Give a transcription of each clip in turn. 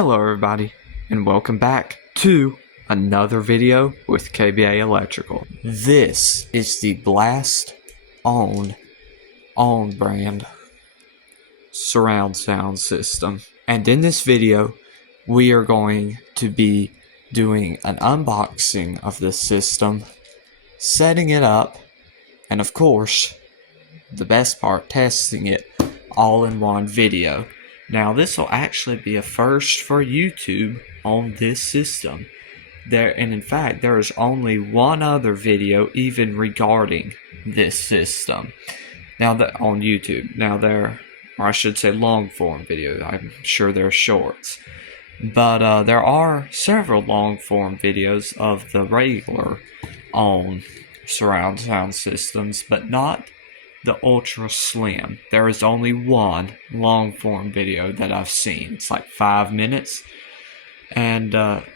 Hello everybody, and welcome back to another video with KBA Electrical. This is the Blast own brand surround sound system. And in this video, we are going to be doing an unboxing of this system, setting it up, and of course, the best part, testing it all in one video. Now this will actually be a first for YouTube on this system. And in fact, there is only one other video even regarding this system. Now that on YouTube. Now or I should say long form video. I'm sure there are shorts. But there are several long form videos of the regular on surround sound systems, but not the ultra slim. There is only one long form video that I've seen. It's like 5 minutes. And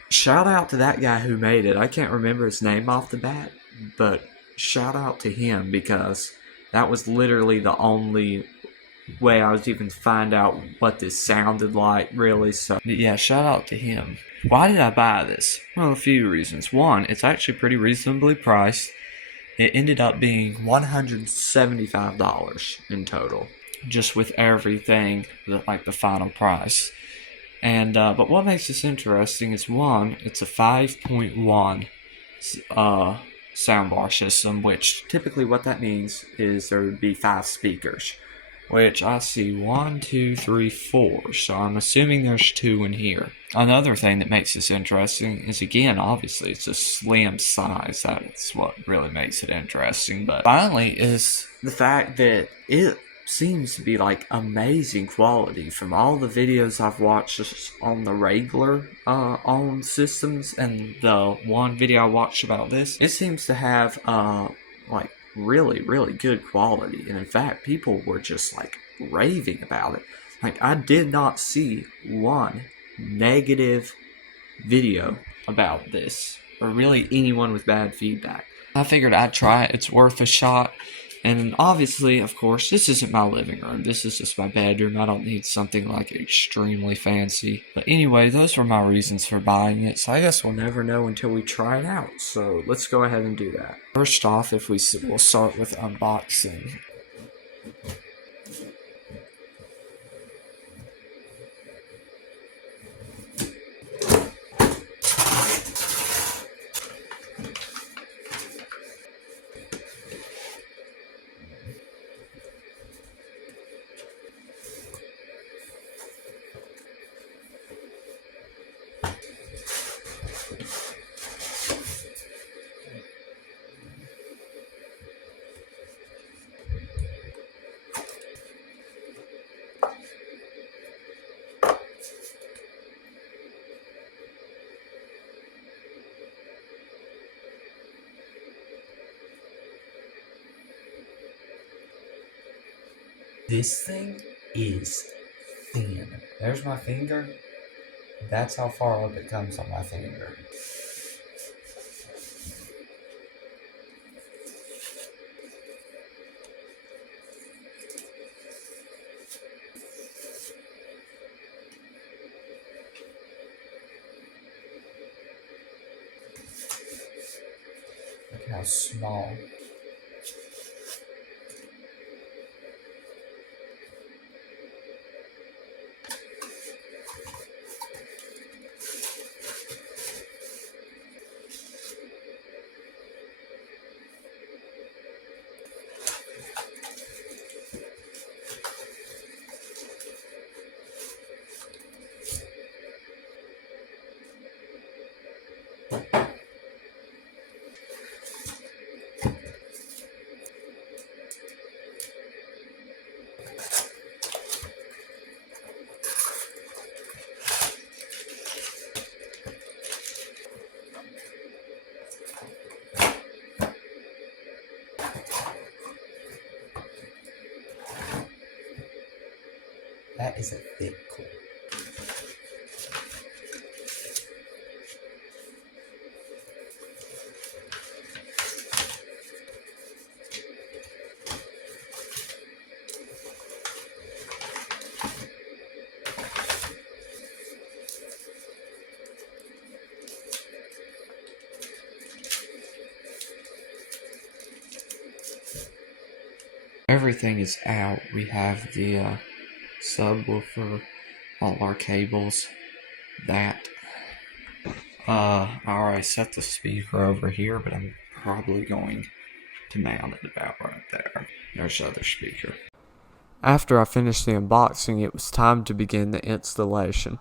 shout out to that guy who made it. I can't remember his name off the bat, but shout out to him because that was literally the only way I was even to find out what this sounded like, really. So yeah, shout out to him. Why did I buy this? Well, a few reasons. One, it's actually pretty reasonably priced. It ended up being $175 in total, just with everything, like the final price. And but what makes this interesting is, one, it's a 5.1 soundbar system, which typically what that means is there would be 5 speakers, which I see 1, 2, 3, 4. So I'm assuming there's 2 in here. Another thing that makes this interesting is, again, obviously it's a slim size. That's what really makes it interesting. But finally is the fact that it seems to be like amazing quality. From all the videos I've watched on the regular on systems and the one video I watched about this, it seems to have like really good quality. And in fact, people were just like raving about it. Like, I did not see one negative video about this, or really anyone with bad feedback. I figured I'd try it. It's worth a shot. And obviously, of course, this isn't my living room. This is just my bedroom. I don't need something like extremely fancy. But anyway, those were my reasons for buying it. So I guess we'll never know until we try it out. So let's go ahead and do that. First off, we'll start with unboxing. This thing is thin. There's my finger. That's how far up it comes on my finger. Look how small. That is a thick cord. everything is out. We have the subwoofer, all our cables, that. I already set the speaker over here, but I'm probably going to mount it about right there. There's the other speaker. After I finished the unboxing, it was time to begin the installation.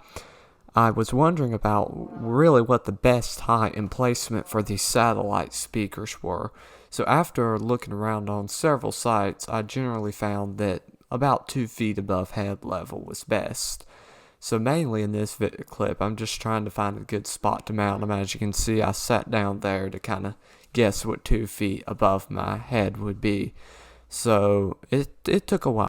I was wondering about really what the best height and placement for these satellite speakers were. So after looking around on several sites, I generally found that about 2 feet above head level was best. So mainly in this clip, I'm just trying to find a good spot to mount them. As you can see, I sat down there to kind of guess what 2 feet above my head would be. So it took a while.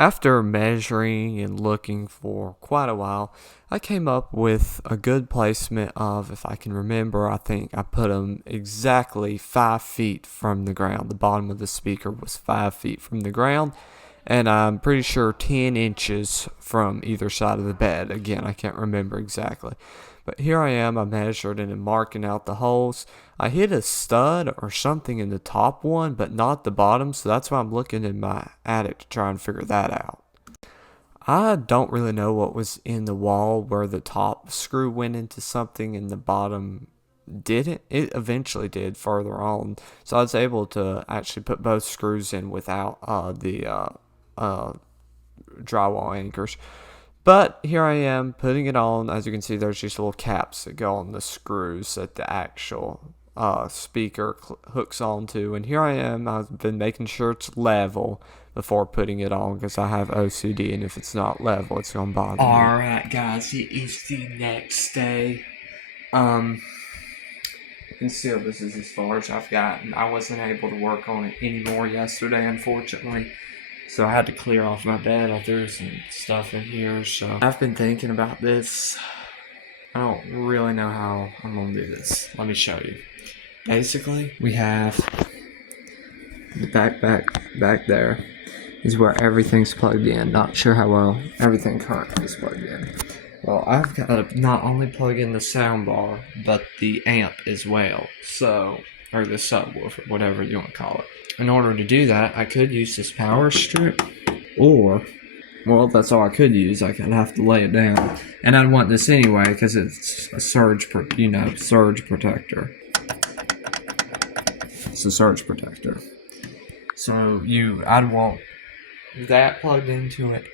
After measuring and looking for quite a while, I came up with a good placement of, if I can remember, I think I put them exactly 5 feet from the ground. The bottom of the speaker was 5 feet from the ground, and I'm pretty sure 10 inches from either side of the bed. Again, I can't remember exactly. But here I am, I measured and I'm marking out the holes. I hit a stud or something in the top one, but not the bottom, so that's why I'm looking in my attic to try and figure that out. I don't really know what was in the wall where the top screw went into something and the bottom didn't. It eventually did further on, so I was able to actually put both screws in without the drywall anchors. But here I am putting it on. As you can see, there's these little caps that go on the screws that the actual speaker hooks onto. And here I am. I've been making sure it's level before putting it on because I have OCD, and if it's not level, it's going to bother me. Alright, guys, it is the next day. And still, this is as far as I've gotten. I wasn't able to work on it anymore yesterday, unfortunately. So I had to clear off my bed. I threw some stuff in here. So I've been thinking about this. I don't really know how I'm going to do this. Let me show you. Basically, we have the back there is where everything's plugged in. Not sure how well everything currently is plugged in. Well, I've got to not only plug in the soundbar, but the amp as well. So, or the subwoofer, whatever you want to call it. In order to do that, I could use this power strip, or, well, that's all I could use. I'd have to lay it down, and I'd want this anyway because it's a surge protector. It's a surge protector. So I'd want that plugged into it.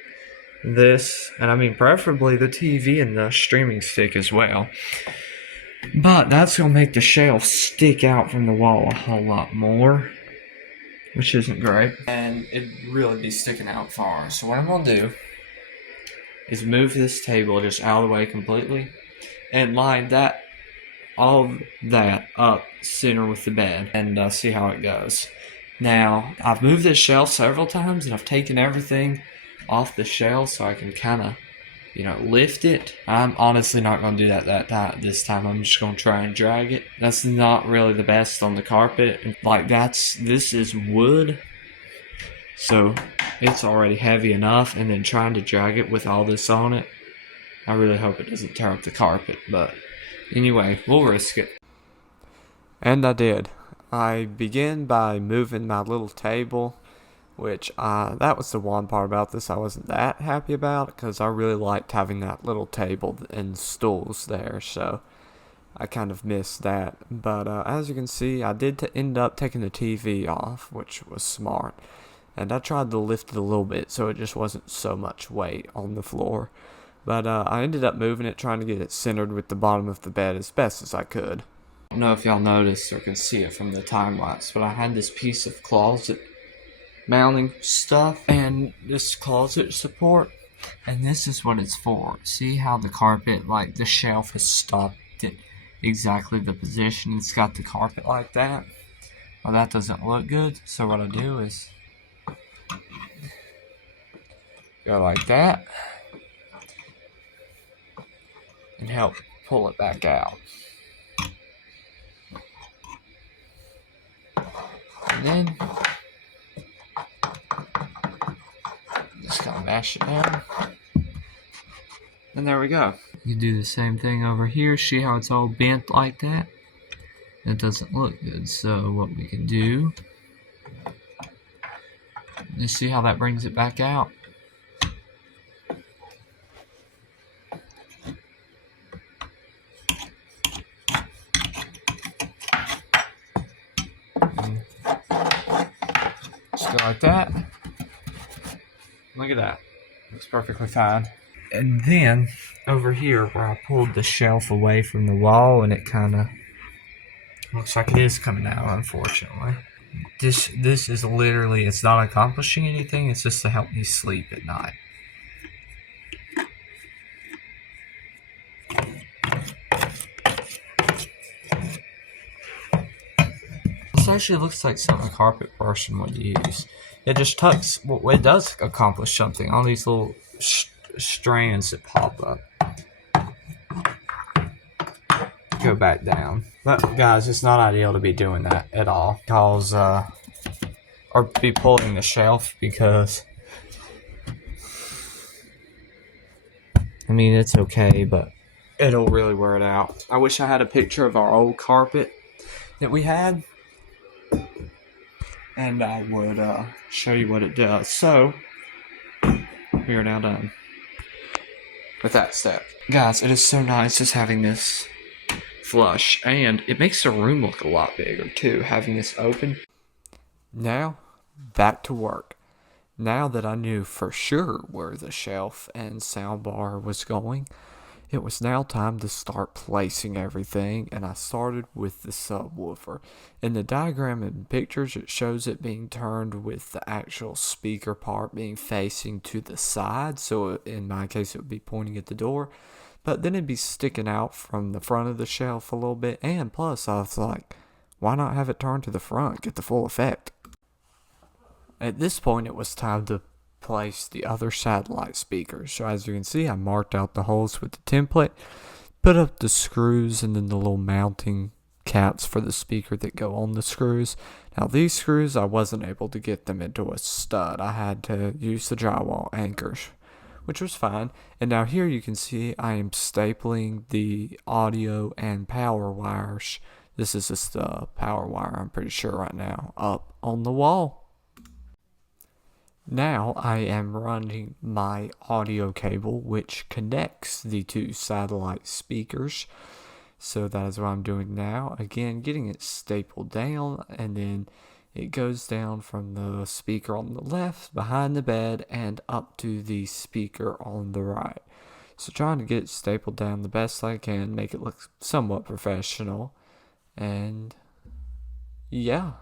This, and I mean preferably the TV and the streaming stick as well. But that's gonna make the shelf stick out from the wall a whole lot more, which isn't great, and it'd really be sticking out far. So what I'm gonna do is move this table just out of the way completely and line all that up center with the bed and see how it goes. Now, I've moved this shelf several times and I've taken everything off the shelf so I can kind of, lift it. I'm honestly not going to do that this time. I'm just going to try and drag it. That's not really the best on the carpet. This is wood, so it's already heavy enough, and then trying to drag it with all this on it, I really hope it doesn't tear up the carpet, but anyway, we'll risk it. And I did. I began by moving my little table, which that was the one part about this I wasn't that happy about, because I really liked having that little table and stools there, so I kind of missed that. But as you can see, I did end up taking the TV off, which was smart, and I tried to lift it a little bit so it just wasn't so much weight on the floor. But I ended up moving it, trying to get it centered with the bottom of the bed as best as I could. I don't know if y'all noticed or can see it from the time lapse, but I had this piece of closet mounting stuff and this closet support, and this is what it's for. See how the carpet, the shelf has stopped it exactly the position it's got the carpet like that? Well, that doesn't look good, so what I do is go like that and help pull it back out. And then just kind of mash it down. And there we go. You do the same thing over here. See how it's all bent like that? That doesn't look good. So what we can do You see how that brings it back out? Just go like that. Look at that. Looks perfectly fine. And then over here where I pulled the shelf away from the wall and it kind of looks like it is coming out, unfortunately. This is literally, it's not accomplishing anything, it's just to help me sleep at night. This actually looks like something a carpet person would use. It just tucks, well, it does accomplish something. All these little strands that pop up go back down. But guys, it's not ideal to be doing that at all. Cause, or be pulling the shelf because, I mean, it's okay, but it'll really wear it out. I wish I had a picture of our old carpet that we had, and I would show you what it does. So, we are now done with that step. Guys, it is so nice just having this flush, and it makes the room look a lot bigger too, having this open. Now, back to work. Now that I knew for sure where the shelf and soundbar was going, it was now time to start placing everything, and I started with the subwoofer. In the diagram and pictures, it shows it being turned with the actual speaker part being facing to the side, so in my case it would be pointing at the door, but then it'd be sticking out from the front of the shelf a little bit, and plus I was like, why not have it turned to the front, get the full effect? At this point, it was time to place the other satellite speakers. So as you can see, I marked out the holes with the template, put up the screws and then the little mounting caps for the speaker that go on the screws. Now these screws, I wasn't able to get them into a stud. I had to use the drywall anchors, which was fine. And now here you can see I am stapling the audio and power wires. This is just the power wire, I'm pretty sure right now, up on the wall. Now I am running my audio cable which connects the two satellite speakers. So that is what I'm doing now. Again, getting it stapled down, and then it goes down from the speaker on the left behind the bed and up to the speaker on the right. So trying to get it stapled down the best I can, make it look somewhat professional. And yeah.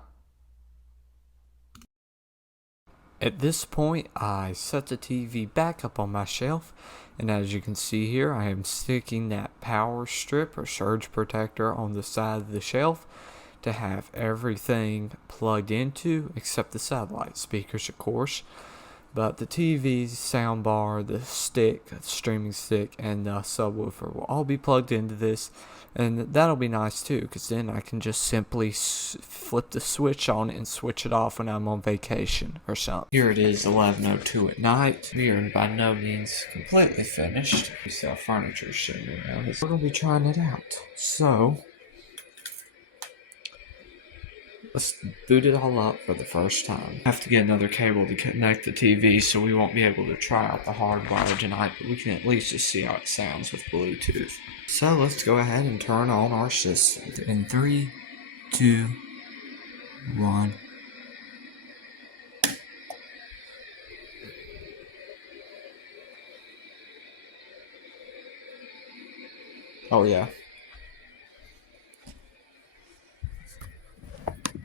At this point, I set the TV back up on my shelf, and as you can see here, I am sticking that power strip or surge protector on the side of the shelf to have everything plugged into, except the satellite speakers, of course. But the TV, soundbar, the stick, the streaming stick, and the subwoofer will all be plugged into this. And that'll be nice too, because then I can just simply flip the switch on and switch it off when I'm on vacation or something. Here it is, 11:02 at night. We are by no means completely finished. We sell furniture sitting around. We're going to be trying it out. So, let's boot it all up for the first time. I have to get another cable to connect the TV, so we won't be able to try out the hardwire tonight, but we can at least just see how it sounds with Bluetooth. So let's go ahead and turn on our system. In 3, 2, 1. Oh yeah.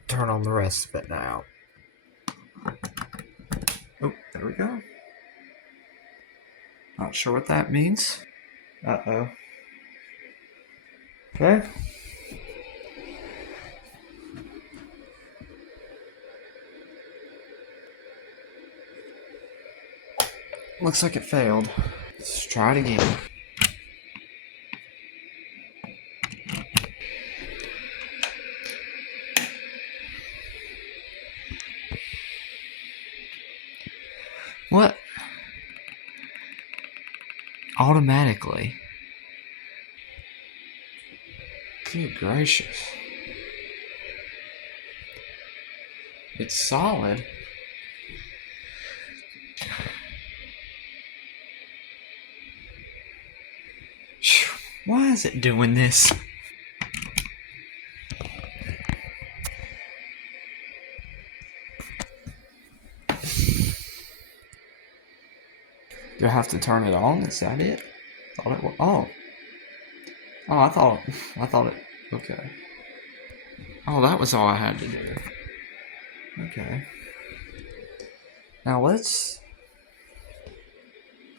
Turn on the rest of it now. Oh, there we go. Not sure what that means. Uh-oh. Okay. Looks like it failed. Let's try it again. What? Automatically. Good gracious. It's solid. Why is it doing this? Do I have to turn it on? Is that it? Thought it was. Oh. Oh, I thought it. Okay. Oh, that was all I had to do. Okay. Now let's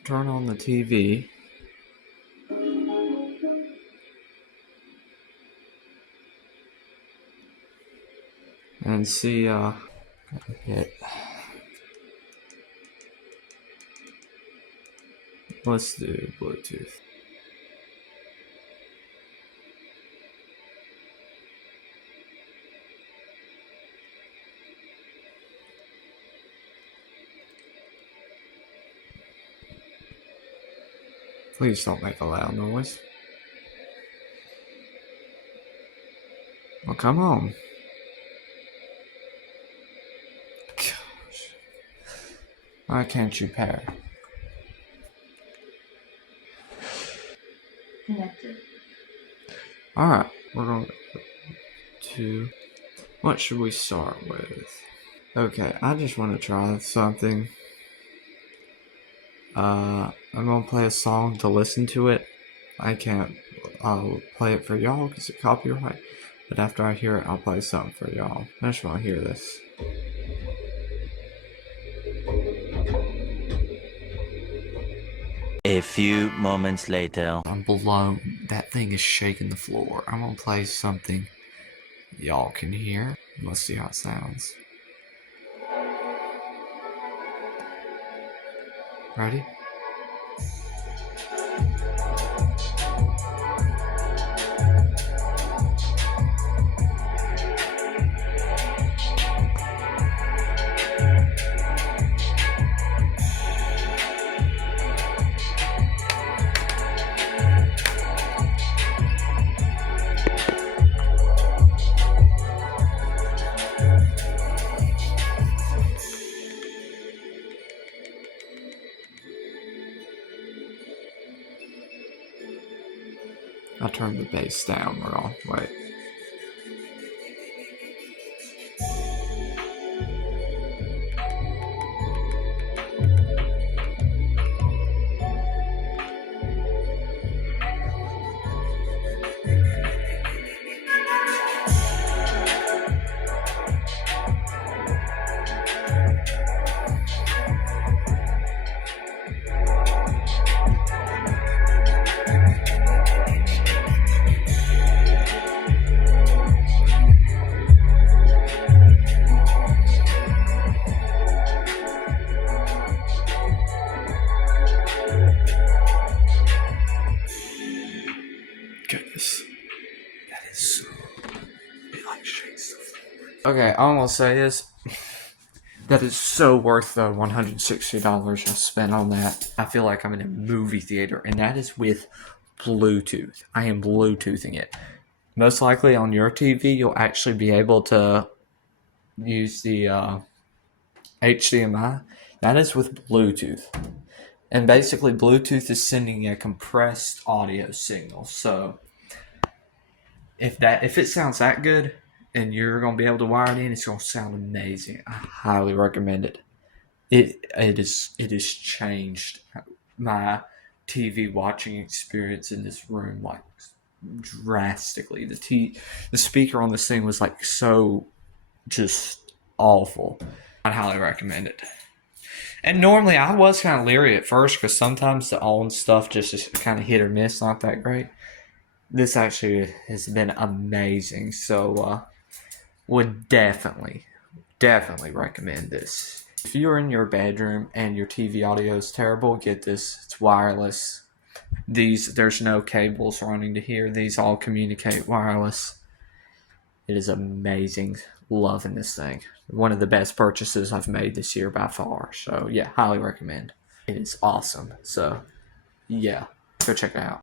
turn on the TV. And see, hit. Let's do Bluetooth. Please don't make a loud noise. Well, come on. Gosh. Why can't you pair? Connected. Alright, we're going to... What should we start with? Okay, I just want to try something. I'm going to play a song to listen to it. I can't play it for y'all because it's copyright. But after I hear it, I'll play something for y'all. I just want to hear this. A few moments later. I'm blown. That thing is shaking the floor. I'm gonna play something y'all can hear. Let's see how it sounds. Ready? I'll turn the bass down real. Wait. Goodness. That is so... It like shakes the floor. Okay, all I'm gonna say is... that is so worth the $160 I spent on that. I feel like I'm in a movie theater, and that is with Bluetooth. I am Bluetoothing it. Most likely on your TV, you'll actually be able to use the HDMI. That is with Bluetooth. And basically, Bluetooth is sending a compressed audio signal. So, if it sounds that good, and you're going to be able to wire it in, it's going to sound amazing. I highly recommend it. It has changed my TV watching experience in this room like drastically. The speaker on this thing was like so just awful. I'd highly recommend it. And normally I was kind of leery at first because sometimes the own stuff just is kind of hit or miss, not that great. This actually has been amazing. So would definitely recommend this. If you're in your bedroom and your TV audio is terrible, get this. It's wireless. There's no cables running to here. These all communicate wireless. It is amazing. Loving this thing. One of the best purchases I've made this year by far. So yeah, highly recommend. It is awesome. So yeah, go check it out.